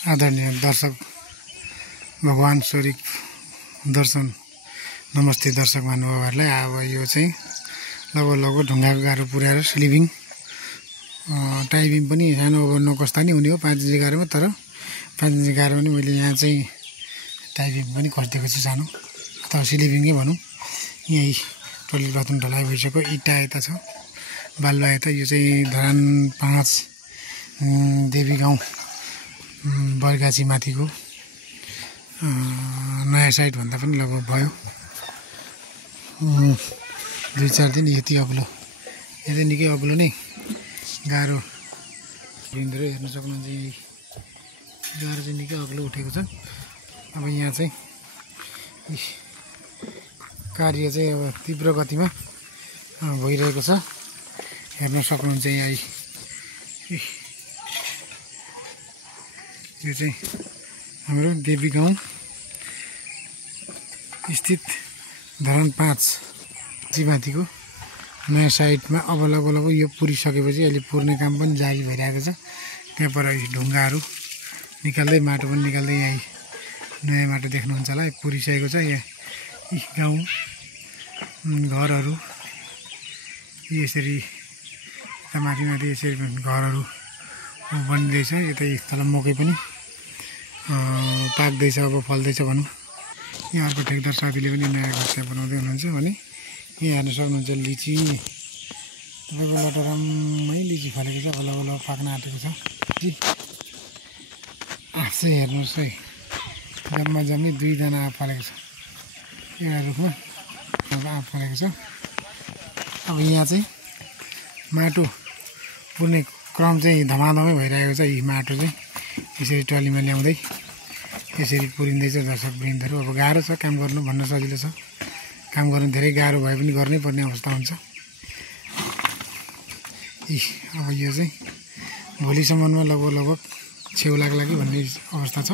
आदरणीय दर्शक भगवान स्वरूप दर्शन नमस्ते दर्शक महानुभावहरुलाई। अब यो चाहिँ लगभग ढुङ्गाको गाह्रो पुर्याएर स्लिपिङ टाइमिङ पनि सानो ओभर नकस्ता नि हुने हो 5 इन्ची गाह्रोमा। तर 5 इन्ची गाह्रो पनि मैले यहाँ चाहिँ टाइमिङ पनि कस्दिएको छु सानो, अथवा स्लिपिङै भनौँ। यही टोइलेट बाथरुम ढलाइ भइसक्यो, इटा यता छ, बालुवा यता। यो चाहिँ धरान 5 देवी गाउँ बरगाछी माथिको नयाँ साइड भन्दा पनि लगभग भयो 2-4 दिन। यति अग्लो, यति निकै अग्लो नै गाह्रो भिन्द्रो हेर्न सक्नुहुन्छ। यही गाह्रो चाहिँ निकै अग्लो उठेको छ। अब यहाँ चाहिँ कार्य चाहिँ अब तीव्र गतिमा भइरहेको छ, हेर्न सक्नुहुन्छ। यहाँ यो चाहिँ हाम्रो देवी गाउँ स्थित धरान 5 जीमाथिको नयाँ साइडमा अब लगभग यो पुरिसकेपछि अहिले पुर्ने काम पनि जारी भइरहेको छ। त्यहाँ पर ढुङ्गाहरू निकाल्दै, माटो पनि निकाल्दै यहाँ नयाँ माटो देख्नुहुन्छ होला, पुरिसकेको छ। यहाँ गाउँ घरहरू यसरी माथि माथि यसरी घरहरू बनिँदैछ। यता तल मकै पनि पाक्दैछ, अब फल्दैछ भनौँ। यहाँ अर्को ठेकदार साथीले पनि नयाँ घर चाहिँ बनाउँदै हुनुहुन्छ भने यहाँ हेर्न सक्नुहुन्छ। लिची तपाईँको लटरममै लिची फलेको छ, बल्ल बल्ल पाक्न आँटेको छ। आँप चाहिँ हेर्नुहोस् है, जम्मा जम्मी 2 दाना आँप फलेको छ एउटा रुखमा, आँप फलेको छ। अब यहाँ चाहिँ माटो पुर्ने क्रम चाहिँ धमाधमै भइरहेको छ। यी माटो चाहिँ यसरी टलीमा ल्याउँदै यसरी पुरिँदैछ दर्शक वृन्दहरू। अब गाह्रो छ काम गर्नु, भन्न सजिलो छ, काम गर्नु धेरै गाह्रो भए पनि गर्नै पर्ने अवस्था हुन्छ। अब यो चाहिँ भोलिसम्ममा लगभग छेउ लाग्ला कि भन्ने अवस्था छ।